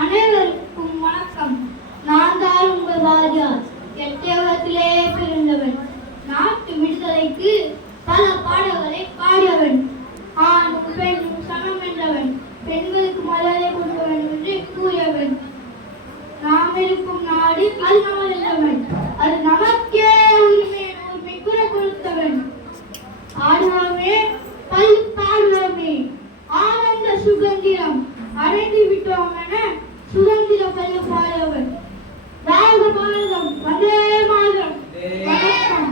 அனைவருக்கும் வணக்கம். நான் தான் உங்கள் வாரியார். எட்டயபுரத்திலே பிறந்தவன். நாட்டு விடுதலைக்கு பல பாடல்களை பாடியவன். ஆணும் பெண்ணும் சமம் என்றவன். பெண்களுக்கு மரியாதை கொடுத்தவன் என்று கூறியவன். நாம் இருக்கும் நாடு அது நமது என்றவன். அது நமக்கே உரிமை குரல் கொடுத்தவன். ஆடுவோமே பல் பாடுவோமே ஆனந்த சுதந்திரம் அடைந்து விட்டோம் என சுதந்திர பள்ளி பாடியவன். வாழ்க பாரதம், வந்தே மாதரம். வணக்கம்.